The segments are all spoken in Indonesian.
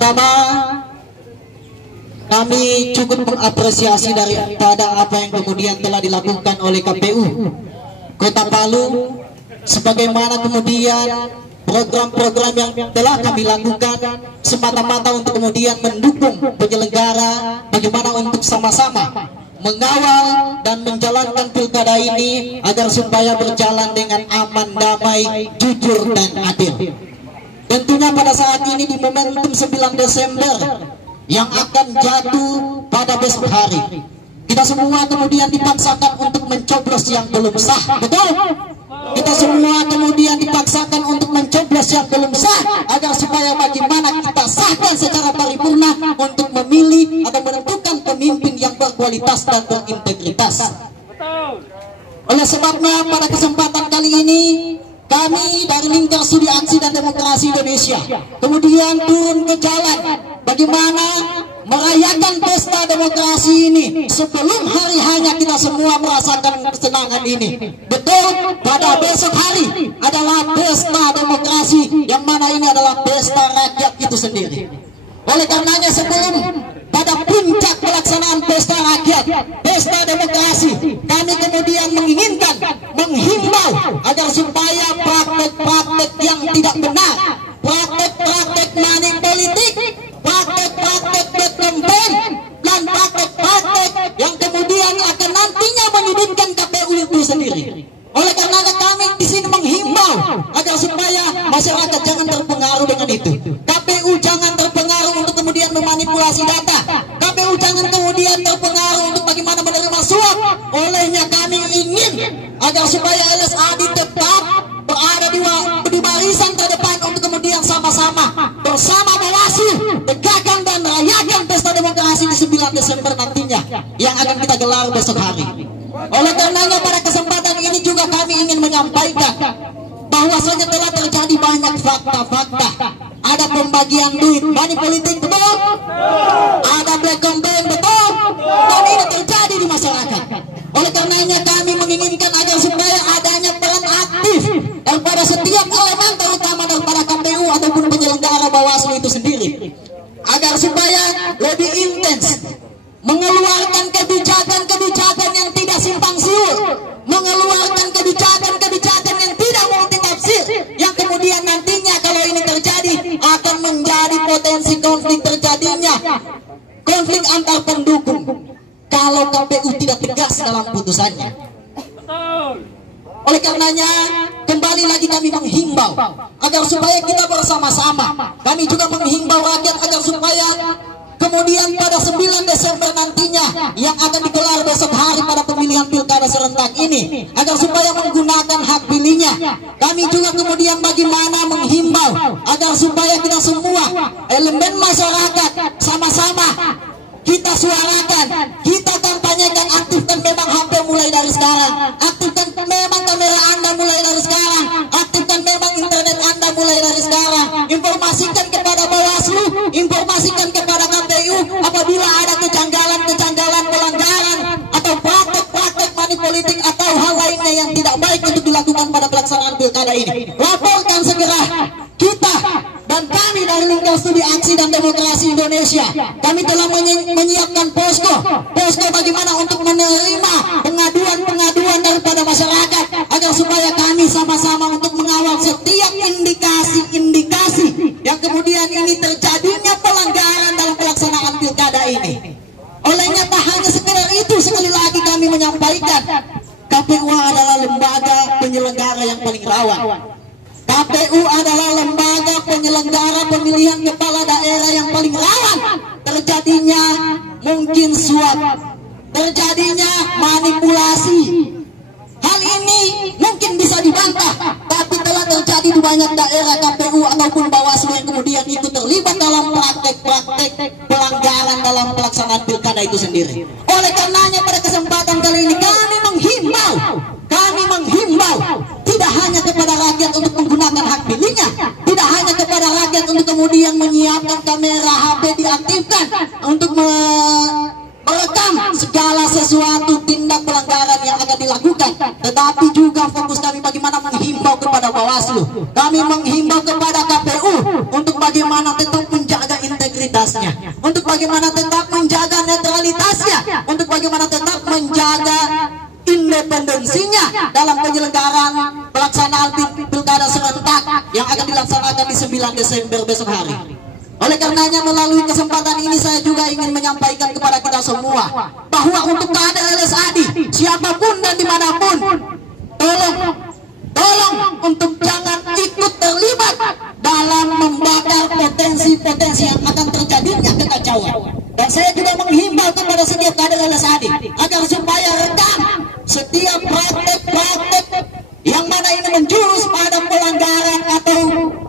Pertama, kami cukup mengapresiasi daripada apa yang kemudian telah dilakukan oleh KPU Kota Palu, sebagaimana kemudian program-program yang telah kami lakukan semata-mata untuk kemudian mendukung penyelenggara bagaimana untuk sama-sama mengawal dan menjalankan pilkada ini agar supaya berjalan dengan aman, damai, jujur, dan adil. Tentunya pada saat ini di momentum 9 Desember yang akan jatuh pada besok hari, kita semua kemudian dipaksakan untuk mencoblos yang belum sah, betul? Kita semua kemudian dipaksakan untuk mencoblos yang belum sah agar supaya bagaimana kita sahkan secara paripurna untuk memilih atau menentukan pemimpin yang berkualitas dan berintegritas. Oleh sebabnya pada kesempatan kali ini kami dari Lingkar Studi Aksi dan Demokrasi Indonesia kemudian turun ke jalan bagaimana merayakan pesta demokrasi ini sebelum hari hanya kita semua merasakan kesenangan ini. Betul, pada besok hari adalah pesta demokrasi yang mana ini adalah pesta rakyat itu sendiri. Oleh karenanya sebelum pada puncak pelaksanaan pesta rakyat, pesta demokrasi, kami kemudian menginginkan, menghimbau agar supaya praktek-praktek yang tidak benar, praktek-praktek money politik, praktek-praktek berkempen, dan praktek-praktek yang kemudian akan nantinya menyudutkan KPU itu sendiri. Oleh karenanya kami di sini menghimbau agar supaya masyarakat jangan terpengaruh dengan itu. KPU jangan terpengaruh untuk kemudian memanipulasi data. KPU jangan kemudian terpengaruh untuk bagaimana menerima suap. Olehnya kami ingin agar supaya LSAD tetap berada di barisan terdepan untuk kemudian sama-sama bersama Bawaslu tegakkan dan rayakan pesta demokrasi di 9 Desember nantinya yang akan kita gelar besok hari. Oleh karenanya pada kesempatan ini juga kami ingin menyampaikan bahwasanya telah terjadi banyak fakta-fakta. Ada pembagian duit money politik, betul? Ada black campaign, betul? Dan ini terjadi di masyarakat. Oleh karenanya kami menginginkan agar supaya adanya peran aktif daripada setiap elemen, terutama daripada KPU ataupun penyelenggara Bawaslu itu sendiri, agar supaya lebih intens mengeluarkan kebijakan-kebijakan yang tidak simpang siur, mengeluarkan kebijakan-kebijakan yang tidak multitafsir, yang kemudian nantinya kalau ini terjadi akan menjadi potensi konflik terjadinya konflik antar pendukung kalau KPU tidak tegas dalam putusannya. Oleh karenanya kembali lagi kami menghimbau agar supaya kita bersama-sama, kami juga menghimbau rakyat agar supaya kemudian pada 9 Desember nantinya yang akan digelar besok hari pada pemilihan pilkada serentak ini, agar supaya menggunakan hak pilihnya, kami juga kemudian bagaimana menghimbau agar supaya kita semua elemen masyarakat sama-sama kita suarakan, kita kampanyekan, aktifkan memang HP mulai dari sekarang, aktifkan memang kamera Anda mulai dari sekarang, aktifkan memang internet Anda mulai dari sekarang, informasikan kepada Bawaslu, informasikan kepada KPU apabila ada kejanggalan-kejanggalan pelanggaran atau praktek-praktek money politik atau hal lainnya yang tidak baik untuk dilakukan pada pelaksanaan pilkada ini. Laporkan segera. Kita dan kami dari Lingkar Studi Aksi dan Demokrasi Indonesia, kami telah menyiapkan posko bagaimana untuk menerima pengaduan-pengaduan daripada masyarakat agar supaya kami sama-sama untuk mengawal setiap indikasi-indikasi yang kemudian ini terjadinya pelanggaran dalam pelaksanaan pilkada ini. Olehnya tak hanya sekedar itu, sekali lagi kami menyampaikan KPU adalah lembaga penyelenggara yang paling rawan. KPU adalah lembaga penyelenggara pemilihan kepala daerah yang paling rawan terjadinya mungkin suap, terjadinya manipulasi. Hal ini mungkin bisa dibantah, tapi telah terjadi di banyak daerah KPU ataupun Bawaslu yang kemudian itu terlibat dalam praktek-praktek pelanggaran dalam pelaksanaan pilkada itu sendiri. Oleh karenanya pada kesempatan kali ini kami menghimbau tidak hanya kepada rakyat untuk menggunakan hak pilihnya, tidak hanya kepada rakyat untuk kemudian menyiapkan kamera HP diaktifkan untuk merekam segala sesuatu tindak pelanggaran yang akan dilakukan, tetapi juga fokus kami bagaimana menghimbau kepada Bawaslu, kami menghimbau kepada KPU untuk bagaimana tetap menjaga integritas independensinya dalam penyelenggaraan pelaksanaan pilkada serentak yang akan dilaksanakan di 9 Desember besok hari. Oleh karenanya melalui kesempatan ini saya juga ingin menyampaikan kepada kita semua bahwa untuk kader LSAD siapapun dan dimanapun, tolong untuk jangan ikut terlibat dalam membakar potensi-potensi yang akan terjadinya kekacauan. Dan saya juga menghimbau kepada setiap kader LSAD agar supaya rekam setiap praktek-praktek yang mana ini menjurus pada pelanggaran atau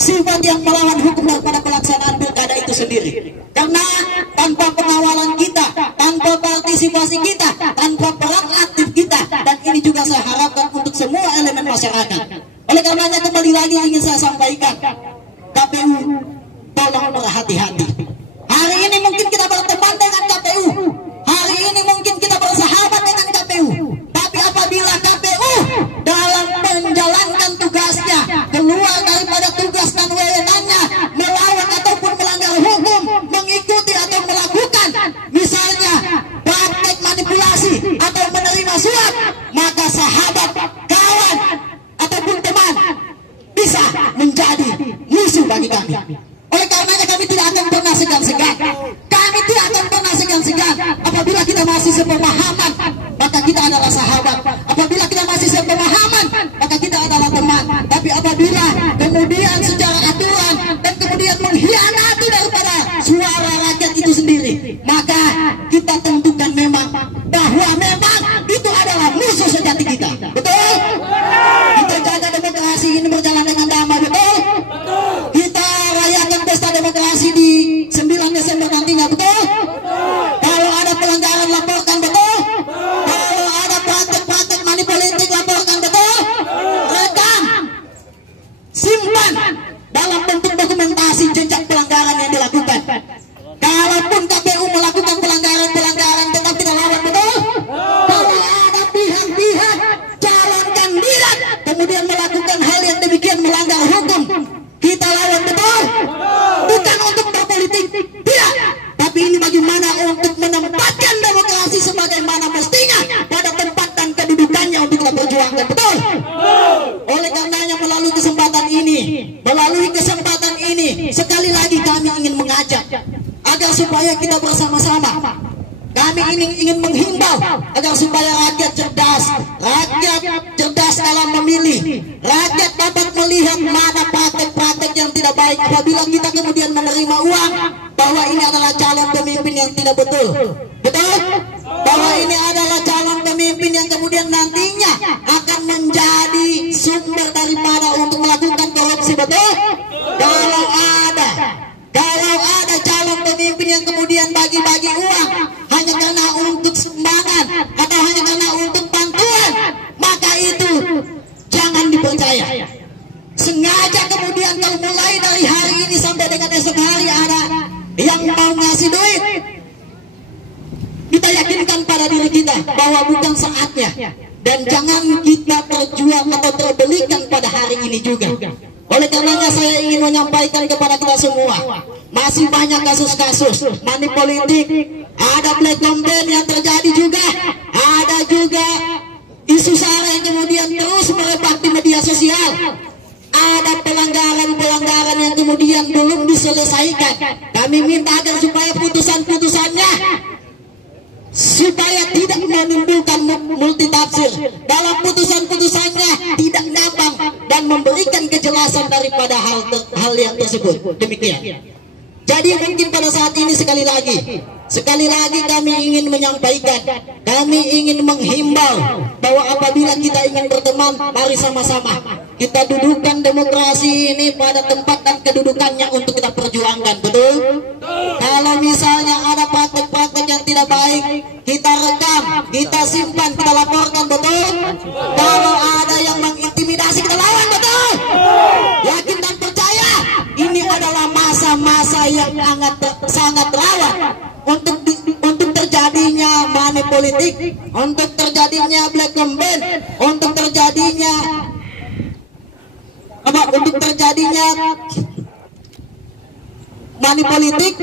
sifat yang melawan hukum daripada pelaksanaan pilkada itu sendiri. Karena tanpa pengawalan kita, tanpa partisipasi kita, tanpa peran aktif kita, dan ini juga saya harapkan untuk semua elemen masyarakat. Oleh karenanya kembali lagi ingin saya sampaikan, KPU tolong berhati-hati. Hari ini mungkin kita berteman dengan KPU, hari ini mungkin kita bersahabat dengan KPU, tapi apabila KPU dalam menjalankan tugasnya keluar daripada tugas dan wewenangnya, melawan ataupun melanggar hukum, mengikuti atau melakukan misalnya praktek manipulasi atau menerima suap, maka sahabat, kawan ataupun teman bisa menjadi musuh bagi kami. Oleh karenanya kami tidak akan pernah segan-segan. Kami tidak akan pernah segan-segan. Apabila kita masih sepemahaman, maka kita adalah sahabat. Apabila kita masih sepemahaman, maka kita adalah teman. Tapi apabila kemudian secara aturan dan kemudian mengkhianati daripada suara rakyat itu sendiri, maka kita tentukan memang bahwa memang itu adalah musuh sejati kita. Betul? Kita jaga demokrasi ini berjalan dengan damai. Betul? Kita rayakan pesta demokrasi di 9 Desember nantinya. Betul? Kalau ada pelanggaran laporkan. Betul? Kalau ada praktek-praktek manipolitik laporkan. Betul? Rekam, simpan dalam bentuk dokumentasi jejak pelanggaran yang dilakukan. Kalaupun KPU melakukan pelanggaran tetap kita lawan. Betul? Kalau ada pihak-pihak calon kandidat kemudian melakukan hal yang demikian melanggar hukum, kita lawan. Betul? Bukan untuk berpolitik, tidak, tapi ini bagaimana untuk menempatkan demokrasi sebagaimana mestinya pada tempat dan kedudukannya untuk kita perjuangkan. Betul? Oleh karenanya melalui kesempatan ini sekali lagi kami ingin mengajak agar supaya kita bersama-sama, kami ingin menghimbau agar supaya rakyat cerdas dalam memilih. Rakyat dapat melihat mana praktek-praktek yang tidak baik apabila kita kemudian menerima uang bahwa ini adalah calon pemimpin yang tidak betul. Betul? Bahwa ini adalah calon pemimpin yang kemudian nantinya akan menjadi sumber daripada untuk melakukan korupsi. Betul? Kalau ada calon pemimpin yang kemudian bagi-bagi uang hanya karena untuk sumbangan atau hanya karena untuk bantuan, maka itu jangan dipercaya. Sengaja kemudian kalau mulai dari hari ini sampai dengan esok hari ada yang mau ngasih duit, kita yakinkan pada diri kita bahwa bukan saatnya, dan jangan kita terjual atau terbelikan pada hari ini juga. Oleh karenanya saya ingin menyampaikan kepada kita semua, masih banyak kasus-kasus manipolitik, ada black campaign yang terjadi juga, ada juga isu sara yang kemudian terus merebak di media sosial, ada pelanggaran-pelanggaran yang kemudian belum diselesaikan. Kami minta agar supaya putusan-putusannya supaya tidak menimbulkan multitafsir, dalam putusan-putusannya tidak gampang dan memberikan kejelasan daripada hal yang tersebut. Demikian. Jadi mungkin pada saat ini sekali lagi kami ingin menyampaikan, kami ingin menghimbau bahwa apabila kita ingin berteman, mari sama-sama kita dudukkan demokrasi ini pada tempat dan kedudukannya untuk kita perjuangkan. Betul? Kalau misalnya ada praktek-praktek yang tidak baik, kita rekam, kita simpan, kita laporkan. Betul? Kalau ada yang mengintimidasi, kita lawan. Betul? Yakin dan percaya, ini adalah masa-masa yang sangat rawan untuk terjadinya money politik, untuk terjadinya black campaign, untuk terjadinya money politik,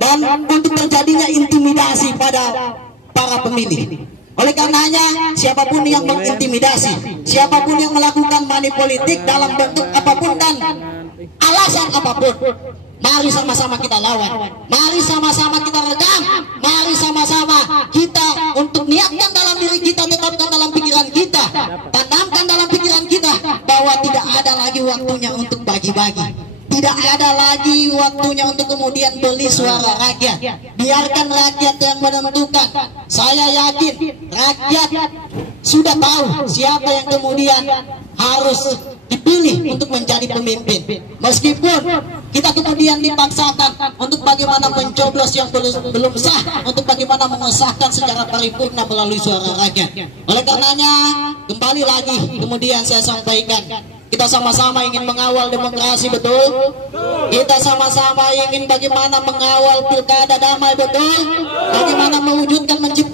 dan untuk terjadinya intimidasi pada para pemilih. Oleh karenanya, siapapun yang mengintimidasi, siapapun yang melakukan money politik dalam bentuk apapun dan alasan apapun, mari sama-sama kita lawan, mari sama-sama kita redam, mari sama-sama kita untuk niatkan dalam diri kita, tetapkan dalam pikiran kita, tanamkan dalam pikiran kita bahwa tidak ada lagi waktunya untuk bagi-bagi. Tidak ada lagi waktunya untuk kemudian beli suara rakyat. Biarkan rakyat yang menentukan. Saya yakin rakyat sudah tahu siapa yang kemudian harus dipilih untuk menjadi pemimpin. Meskipun kita kemudian dipaksakan untuk bagaimana mencoblos yang belum sah, untuk bagaimana mengesahkan secara paripurna melalui suara rakyat. Oleh karenanya, kembali lagi kemudian saya sampaikan, kita sama-sama ingin mengawal demokrasi, betul? Kita sama-sama ingin bagaimana mengawal pilkada damai, betul? Bagaimana mewujudkan menciptakan